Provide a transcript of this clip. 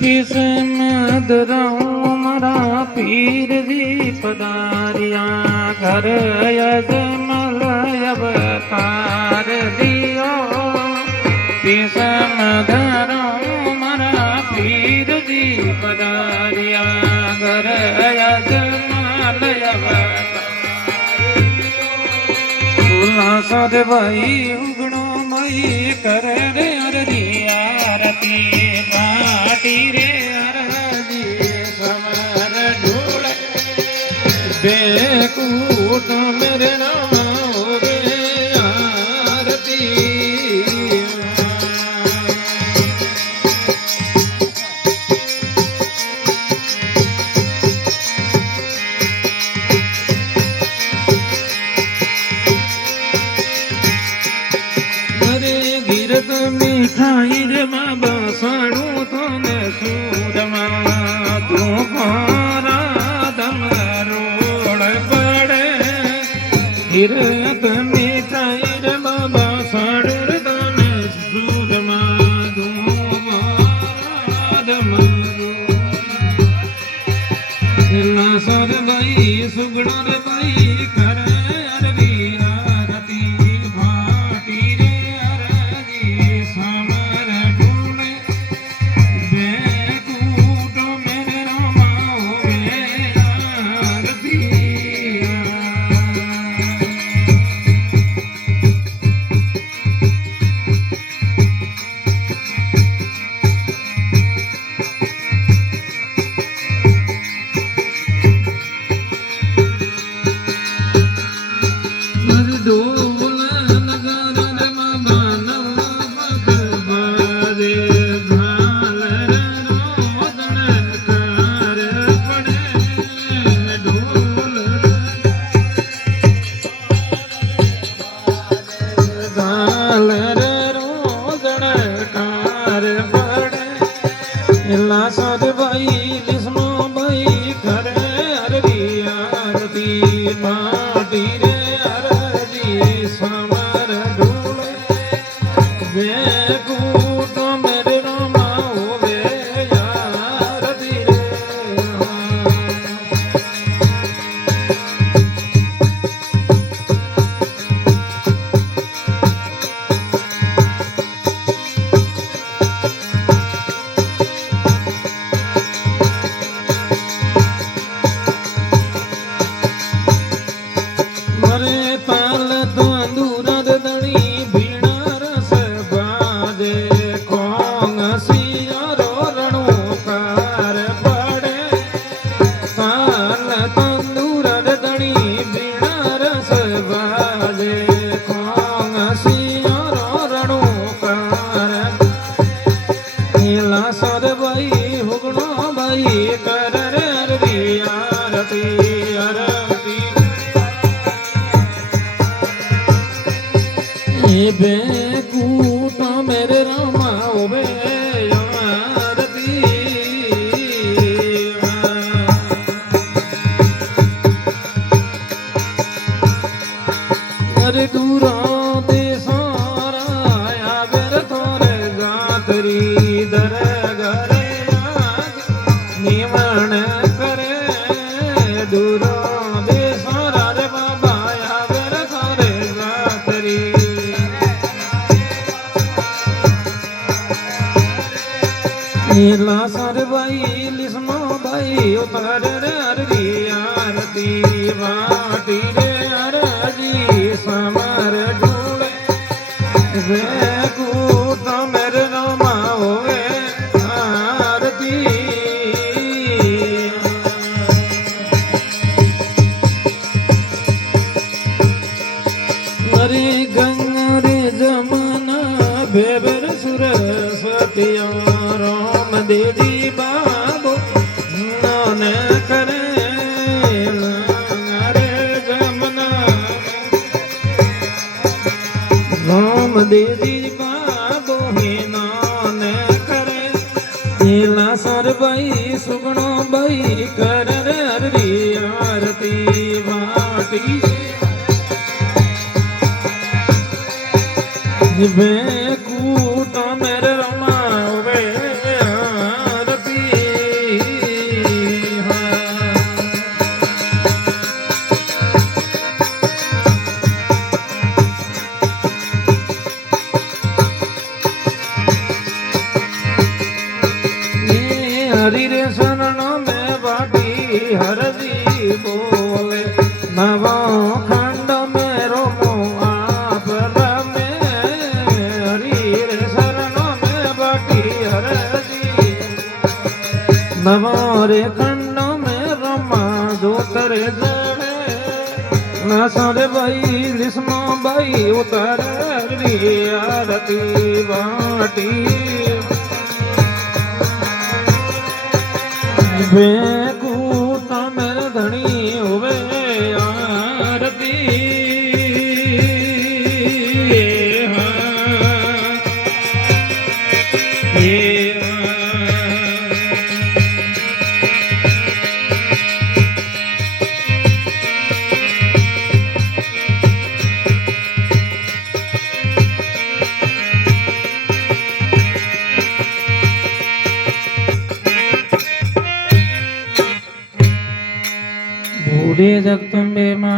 किस्मत रहूं मरा पीर जी पधारिया घर यजमल अवतार दियो किस्मत रहूं मरा पीर जी पधारिया घर यजमल अवतार भाई उगणो मई करे रे अरदिया आरती पाटी रे अरजी समर ढूल बेकूट मेरे नाम होवे आरती गिरत मिठाई रे माँ बसाणू तो ने सूरमा तू पारा दम रोड पड़े गिरत मिठाई रे माँ बसाणू रे तो ने सूरमा तू पारा दम रोड सर भाई सुगड़ा रे भाई करे अरबी आरती भाटी रे सद भाई लिस्मो भाई करे अरबी आरती माटी रे अरजी समर ढूल बेकूट मेरे रोमा होवे आरती रे बेकूट मेरे रामा होवे आरती अरे दूरा दे सारा आवेर थोरे गातरी दर घरे निमण करे दूरा दे सारा रे बाबा आवेर थोरे गातरी नीला सर भाई लिस्मो भाई उतर रे अरबी आरती भाटी रे अरजी समर ढूल बेकूट मेरे रोमा होवे आरती अरे गंगा रे जमुना बेबर सरस्वतिया देवी बाबू नौने करे रे जमुना राम देवी बाबू ही नौने करे नीला सर भाई सुगणो भाई कर रे अरबी आरती भाटी बेकूट मेरे रमा होवे आरती नवो रे खंड में रमा जोतर जड़े न सर भाई लिस्मो भाई उतर री आरती बाटी बेकूटा मेरे धनी हुए आरती बूढ़े जगदम्बे माँ